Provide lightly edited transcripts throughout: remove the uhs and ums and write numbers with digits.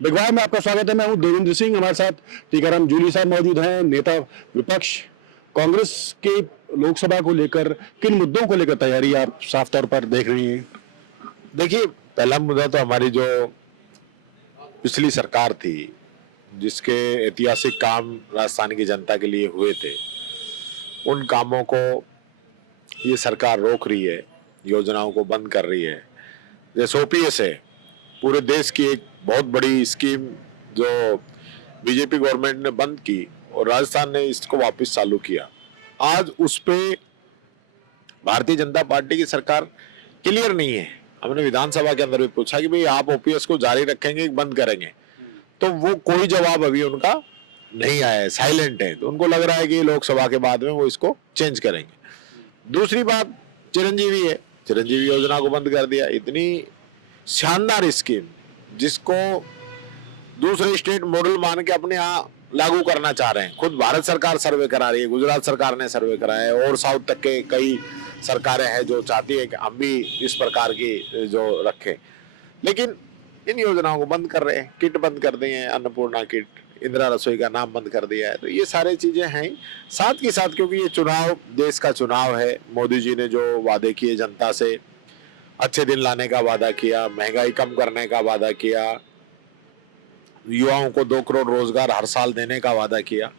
Big बार में आपका स्वागत है। मैं हूं देवेंद्र सिंह। हमारे साथ टीकाराम जूली साहब मौजूद हैं, नेता विपक्ष। कांग्रेस के लोकसभा को लेकर किन मुद्दों को लेकर तैयारी आप साफ तौर पर देख रही हैं? देखिए, पहला मुद्दा तो हमारी जो पिछली सरकार थी, जिसके ऐतिहासिक काम राजस्थान की जनता के लिए हुए थे, उन कामों को ये सरकार रोक रही है, योजनाओं को बंद कर रही है। जैसे ओपीएस है, पूरे देश की एक बहुत बड़ी स्कीम जो बीजेपी गवर्नमेंट ने बंद की और राजस्थान ने इसको वापस चालू किया। आज उस पे भारतीय जनता पार्टी की सरकार क्लियर नहीं है। हमने विधानसभा के अंदर भी पूछा कि भाई आप ओपीएस को जारी रखेंगे कि बंद करेंगे, तो वो कोई जवाब अभी उनका नहीं आया है, साइलेंट है। तो उनको लग रहा है कि लोकसभा के बाद में वो इसको चेंज करेंगे। दूसरी बात चिरंजीवी है, चिरंजीवी योजना को बंद कर दिया। इतनी शानदार स्कीम जिसको दूसरे स्टेट मॉडल मान के अपने यहाँ लागू करना चाह रहे हैं। खुद भारत सरकार सर्वे करा रही है, गुजरात सरकार ने सर्वे कराया है और साउथ तक के कई सरकारें हैं जो चाहती है कि हम भी इस प्रकार की जो रखें। लेकिन इन योजनाओं को बंद कर रहे हैं। किट बंद कर दिए हैं, अन्नपूर्णा किट, इंदिरा रसोई का नाम बंद कर दिया है। तो ये सारी चीजें हैं। साथ के साथ क्योंकि ये चुनाव, देश का चुनाव है, मोदी जी ने जो वादे किए जनता से, अच्छे दिन लाने का वादा किया, महंगाई कम करने का वादा किया, युवाओं को 2 करोड़ रोजगार हर साल देने का वादा किया,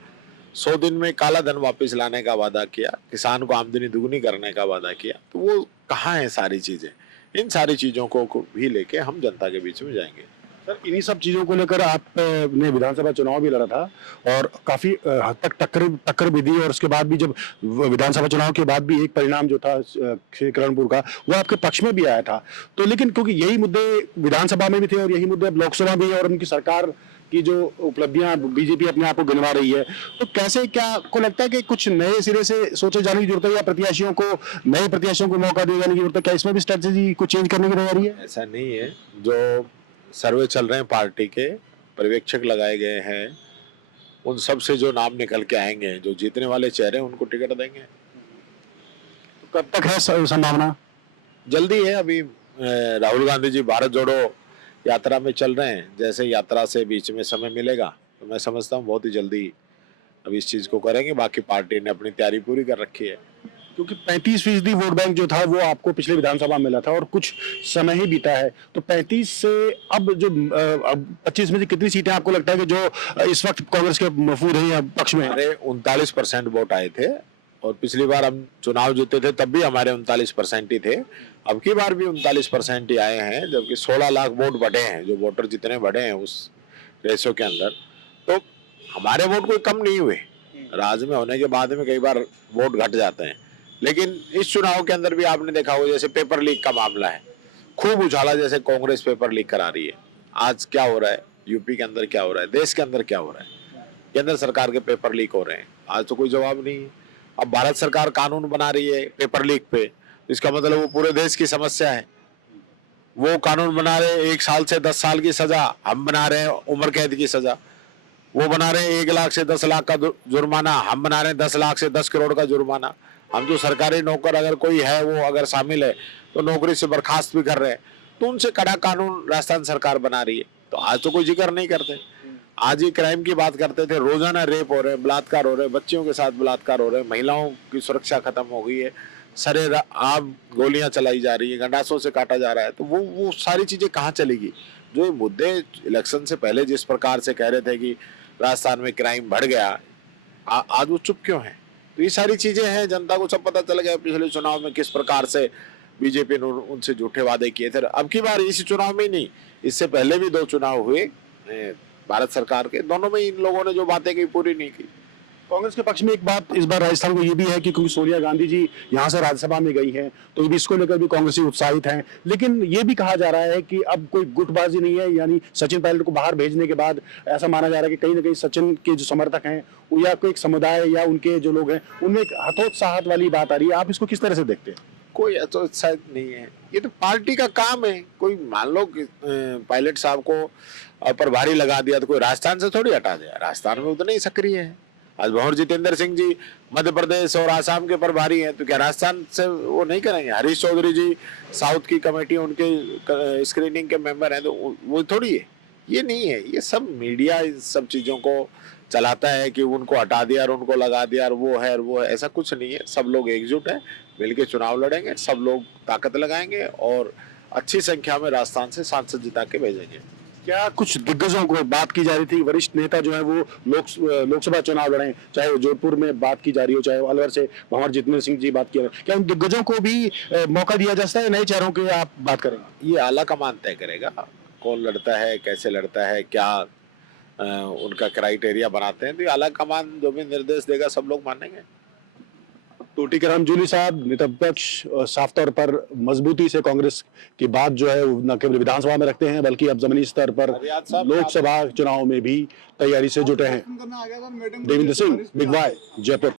100 दिन में काला धन वापस लाने का वादा किया, किसान को आमदनी दुगनी करने का वादा किया। तो वो कहाँ है सारी चीजें? इन सारी चीजों को भी लेके हम जनता के बीच में जाएंगे। सर, इन्हीं सब चीजों को लेकर आपने विधानसभा चुनाव भी लड़ा था और काफी हद तक टक्कर भी दी, और उसके बाद भी जब विधानसभा चुनाव के बाद भी एक परिणाम जो था श्रीकरणपुर का, वो आपके पक्ष में भी आया था। तो लेकिन क्योंकि यही मुद्दे विधानसभा में भी थे और यही मुद्दे अब लोकसभा में, और उनकी सरकार की जो उपलब्धियां बीजेपी अपने आप को गिनवा रही है, तो कैसे, क्या आपको लगता है कि कुछ नए सिरे से सोचे जाने की जरूरत है, या नए प्रत्याशियों को मौका दिए जाने की जरूरत है? क्या इसमें भी स्ट्रेटेजी को चेंज करने की तैयारी है? ऐसा नहीं है। जो सर्वे चल रहे हैं, पार्टी के पर्यवेक्षक लगाए गए हैं, उन सब से जो नाम निकल के आएंगे, जो जीतने वाले चेहरे हैं, उनको टिकट देंगे। तो कब तक है संभावना? जल्दी है। अभी राहुल गांधी जी भारत जोड़ो यात्रा में चल रहे हैं। जैसे यात्रा से बीच में समय मिलेगा तो मैं समझता हूँ बहुत ही जल्दी अभी इस चीज को करेंगे। बाकी पार्टी ने अपनी तैयारी पूरी कर रखी है। क्योंकि 35% वोट बैंक जो था वो आपको पिछले विधानसभा में मिला था और कुछ समय ही बीता है, तो 35 से अब जो 25 में से कितनी सीटें आपको लगता है कि जो इस वक्त कांग्रेस के मफूद हैं या पक्ष में है? हमारे 39% वोट आए थे और पिछली बार हम चुनाव जीते थे तब भी हमारे 39% ही थे। अब की बार भी 39% ही आए हैं, जबकि 16 लाख वोट बढ़े हैं, जो वोटर जितने बढ़े हैं उस रेशो के अंदर। तो हमारे वोट कोई कम नहीं हुए। राज्य में होने के बाद में कई बार वोट घट जाते हैं, लेकिन इस चुनाव के अंदर भी आपने देखा होगा, जैसे पेपर लीक का मामला है, खूब उछाला जैसे कांग्रेस पेपर लीक करा रही है। आज क्या हो रहा है यूपी के अंदर, क्या हो रहा है देश के अंदर, क्या हो रहा है, केंद्र सरकार के पेपर लीक हो रहे हैं। आज तो कोई जवाब नहीं है। अब भारत सरकार कानून बना रही है पेपर लीक पे, इसका मतलब वो पूरे देश की समस्या है। वो कानून बना रहे हैं 1 साल से 10 साल की सजा, हम बना रहे हैं उम्र कैद की सजा। वो बना रहे हैं 1 लाख से 10 लाख का जुर्माना, हम बना रहे हैं 10 लाख से 10 करोड़ का जुर्माना। हम जो सरकारी नौकर अगर कोई है वो अगर शामिल है तो नौकरी से बर्खास्त भी कर रहे हैं। तो उनसे कड़ा कानून राजस्थान सरकार बना रही है। तो आज तो कोई जिक्र नहीं करते। आज ये क्राइम की बात करते थे, रोजाना रेप हो रहे हैं, बलात्कार हो रहे हैं, बच्चियों के साथ बलात्कार हो रहे हैं, महिलाओं की सुरक्षा खत्म हो गई है, सरेआम गोलियां चलाई जा रही है, गंडासों से काटा जा रहा है। तो वो सारी चीजें कहाँ चलेगी? जो ये मुद्दे इलेक्शन से पहले जिस प्रकार से कह रहे थे कि राजस्थान में क्राइम बढ़ गया, आज वो चुप क्यों है? तो ये सारी चीजें हैं, जनता को सब पता चल गया पिछले चुनाव में किस प्रकार से बीजेपी ने उनसे झूठे वादे किए थे। अब की बार इसी चुनाव में ही नहीं, इससे पहले भी 2 चुनाव हुए भारत सरकार के, दोनों में इन लोगों ने जो बातें की पूरी नहीं की। कांग्रेस के पक्ष में एक बात इस बार राजस्थान को ये भी है कि क्योंकि सोनिया गांधी जी यहाँ से राज्यसभा में गई हैं, तो इसको लेकर भी कांग्रेसी उत्साहित हैं। लेकिन ये भी कहा जा रहा है कि अब कोई गुटबाजी नहीं है, यानी सचिन पायलट को बाहर भेजने के बाद ऐसा माना जा रहा है कि कहीं ना कहीं सचिन के जो समर्थक हैं या कोई एक समुदाय या उनके जो लोग हैं उनमें एक हतोत्साहत वाली बात आ रही है। आप इसको किस तरह से देखते हैं? कोई हतोत्साहित नहीं है, ये तो पार्टी का काम है। कोई मान लो पायलट साहब को प्रभारी लगा दिया तो कोई राजस्थान से थोड़ी हटा दिया। राजस्थान में उतने ही सक्रिय है। आज भंवर जितेंद्र सिंह जी मध्य प्रदेश और आसाम के प्रभारी हैं, तो क्या राजस्थान से वो नहीं करेंगे? हरीश चौधरी जी साउथ की कमेटी, उनके स्क्रीनिंग के मेंबर हैं, तो वो थोड़ी है। ये नहीं है, ये सब मीडिया इन सब चीजों को चलाता है कि उनको हटा दिया और उनको लगा दिया और वो है और वो है, ऐसा कुछ नहीं है। सब लोग एकजुट हैं, मिलके चुनाव लड़ेंगे, सब लोग ताकत लगाएंगे और अच्छी संख्या में राजस्थान से सांसद जिता के भेजेंगे। क्या कुछ दिग्गजों को बात की जा रही थी, वरिष्ठ नेता जो है वो लोकसभा चुनाव लड़े, चाहे वो जोधपुर में बात की जा रही हो, चाहे वो अलवर से भंवर जितेंद्र सिंह जी बात की, क्या उन दिग्गजों को भी मौका दिया जा सकता है? नए चेहरों की आप बात करेंगे? ये आला कमान तय करेगा कौन लड़ता है, कैसे लड़ता है, क्या उनका क्राइटेरिया बनाते हैं, तो ये आला कमान जो भी निर्देश देगा सब लोग मानेंगे। तो टीकाराम जूली साहब निरपेक्ष साफ तौर पर मजबूती से कांग्रेस की बात जो है वो न केवल विधानसभा में रखते हैं बल्कि अब जमीनी स्तर पर लोकसभा चुनाव में भी तैयारी से जुटे हैं। Devendra Singh, big Y, Jaipur.